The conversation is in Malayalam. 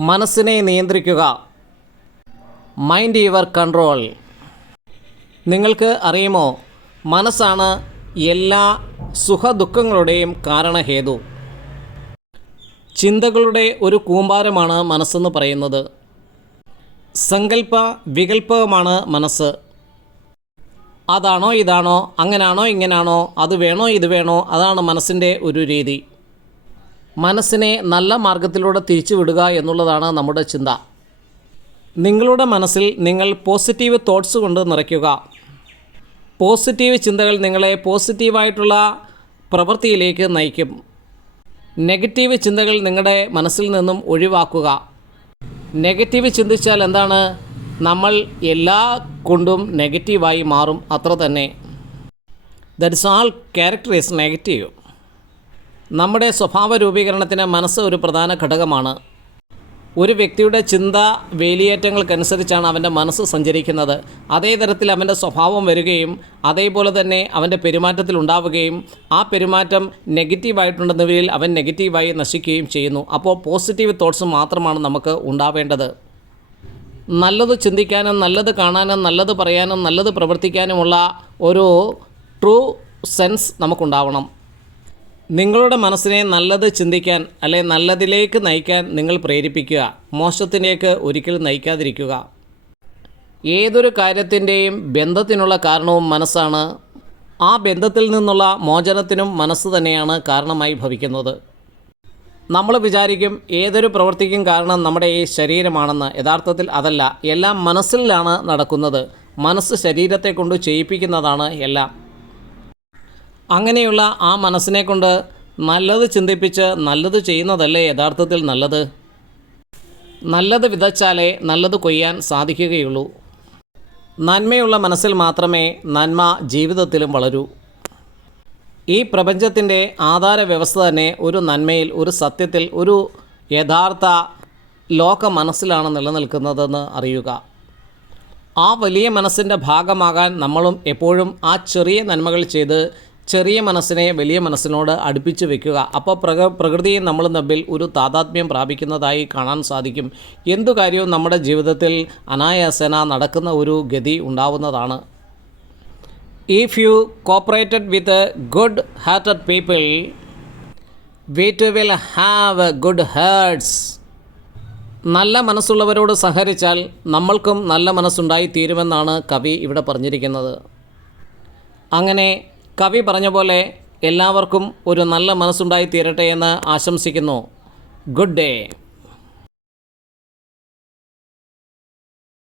മനസ്സിനെ നിയന്ത്രിക്കുക. മൈൻഡ് യുവർ കൺട്രോൾ നിങ്ങൾക്ക് അറിയുമോ? മനസ്സാണ് എല്ലാ സുഖദുഃഖങ്ങളുടെയും കാരണഹേതു. ചിന്തകളുടെ ഒരു കൂമ്പാരമാണ് മനസ്സെന്ന് പറയുന്നത്. സങ്കല്പ വികല്പമാണ് മനസ്സ്. അതാണോ ഇതാണോ അങ്ങനാണോ ഇങ്ങനാണോ അത് വേണോ ഇത് വേണോ അതാണ് മനസ്സിന്റെ ഒരു രീതി. മനസ്സിനെ നല്ല മാർഗത്തിലൂടെ തിരിച്ചുവിടുക എന്നുള്ളതാണ് നമ്മുടെ ചിന്ത. നിങ്ങളുടെ മനസ്സിൽ നിങ്ങൾ പോസിറ്റീവ് തോട്ട്സ് കൊണ്ട് നിറയ്ക്കുക. പോസിറ്റീവ് ചിന്തകൾ നിങ്ങളെ പോസിറ്റീവായിട്ടുള്ള പ്രവൃത്തിയിലേക്ക് നയിക്കും. നെഗറ്റീവ് ചിന്തകൾ നിങ്ങളുടെ മനസ്സിൽ നിന്നും ഒഴിവാക്കുക. നെഗറ്റീവ് ചിന്തിച്ചാൽ എന്താണ്? നമ്മൾ എല്ലാ കൊണ്ടും നെഗറ്റീവായി മാറും അത്ര തന്നെ. That is all character is negative നമ്മുടെ സ്വഭാവ രൂപീകരണത്തിന് മനസ്സ് ഒരു പ്രധാന ഘടകമാണ്. ഒരു വ്യക്തിയുടെ ചിന്ത വേലിയേറ്റങ്ങൾക്കനുസരിച്ചാണ് അവന്റെ മനസ്സ് സഞ്ചരിക്കുന്നത്. അതേ തരത്തിൽ അവന്റെ സ്വഭാവം വരികയും അതേപോലെ തന്നെ അവന്റെ പെരുമാറ്റത്തിൽ ഉണ്ടാവുകയും ആ പെരുമാറ്റം നെഗറ്റീവായിട്ടുണ്ടെന്നവരിൽ അവൻ നെഗറ്റീവായി നശിക്കുകയും ചെയ്യുന്നു. അപ്പോൾ പോസിറ്റീവ് തോട്ട്സ് മാത്രമാണ് നമുക്ക് ഉണ്ടാവേണ്ടത്. നല്ലത് ചിന്തിക്കാനും നല്ലത് കാണാനും നല്ലത് പറയാനും നല്ലത് പ്രവർത്തിക്കാനുമുള്ള ഒരു ട്രൂ സെൻസ് നമുക്കുണ്ടാവണം. നിങ്ങളുടെ മനസ്സിനെ നല്ലത് ചിന്തിക്കാൻ അല്ലെ നല്ലതിലേക്ക് നയിക്കാൻ നിങ്ങൾ പ്രേരിപ്പിക്കുക. മോശത്തിലേക്ക് ഒരിക്കലും നയിക്കാതിരിക്കുക. ഏതൊരു കാര്യത്തിന്റെയും ബന്ധത്തിനുള്ള കാരണവും മനസ്സാണ്. ആ ബന്ധത്തിൽ നിന്നുള്ള മോചനത്തിനും മനസ്സ് തന്നെയാണ് കാരണമായി ഭവിക്കുന്നത്. നമ്മൾ വിചാരിക്കും ഏതൊരു പ്രവൃത്തിക്കും കാരണം നമ്മുടെ ഈ ശരീരമാണെന്ന്. യഥാർത്ഥത്തിൽ അതല്ല. എല്ലാം മനസ്സിലാണ് നടക്കുന്നത്. മനസ്സ് ശരീരത്തെ കൊണ്ട് ചെയ്യിപ്പിക്കുന്നതാണ് എല്ലാം. അങ്ങനെയുള്ള ആ മനസ്സിനെ കൊണ്ട് നല്ലത് ചിന്തിപ്പിച്ച് നല്ലത് ചെയ്യുന്നതല്ലേ യഥാർത്ഥത്തിൽ നല്ലത്? നല്ലത് വിതച്ചാലേ നല്ലത് കൊയ്യാൻ സാധിക്കുകയുള്ളൂ. നന്മയുള്ള മനസ്സിൽ മാത്രമേ നന്മ ജീവിതത്തിലും വളരൂ. ഈ പ്രപഞ്ചത്തിന്റെ ആധാര വ്യവസ്ഥ തന്നെ ഒരു നന്മയിൽ ഒരു സത്യത്തിൽ ഒരു യഥാർത്ഥ ലോക മനസ്സിലാണ് നിലനിൽക്കുന്നതെന്ന് അറിയുക. ആ വലിയ മനസ്സിന്റെ ഭാഗമാകാൻ നമ്മളും എപ്പോഴും ആ ചെറിയ നന്മകൾ ചെയ്ത് ചെറിയ മനസ്സിനെ വലിയ മനസ്സിനോട് അടുപ്പിച്ച് വെക്കുക. അപ്പോൾ പ്രക പ്രകൃതിയും നമ്മളും തമ്മിൽ ഒരു താതാത്മ്യം പ്രാപിക്കുന്നതായി കാണാൻ സാധിക്കും. എന്തു കാര്യവും നമ്മുടെ ജീവിതത്തിൽ അനായാസേന നടക്കുന്ന ഒരു ഗതി ഉണ്ടാവുന്നതാണ്. If you cooperated with good hearted people we'd will have good hearts നല്ല മനസ്സുള്ളവരോട് സഹകരിച്ചാൽ നമ്മൾക്കും നല്ല മനസ്സുണ്ടായി തീരുമെന്നാണ് കവി ഇവിടെ പറഞ്ഞിരിക്കുന്നത്. അങ്ങനെ കവി പറഞ്ഞ പോലെ എല്ലാവർക്കും ഒരു നല്ല മനസ്സുണ്ടായി തീരട്ടെ എന്ന് ആശംസിക്കുന്നു. Good day.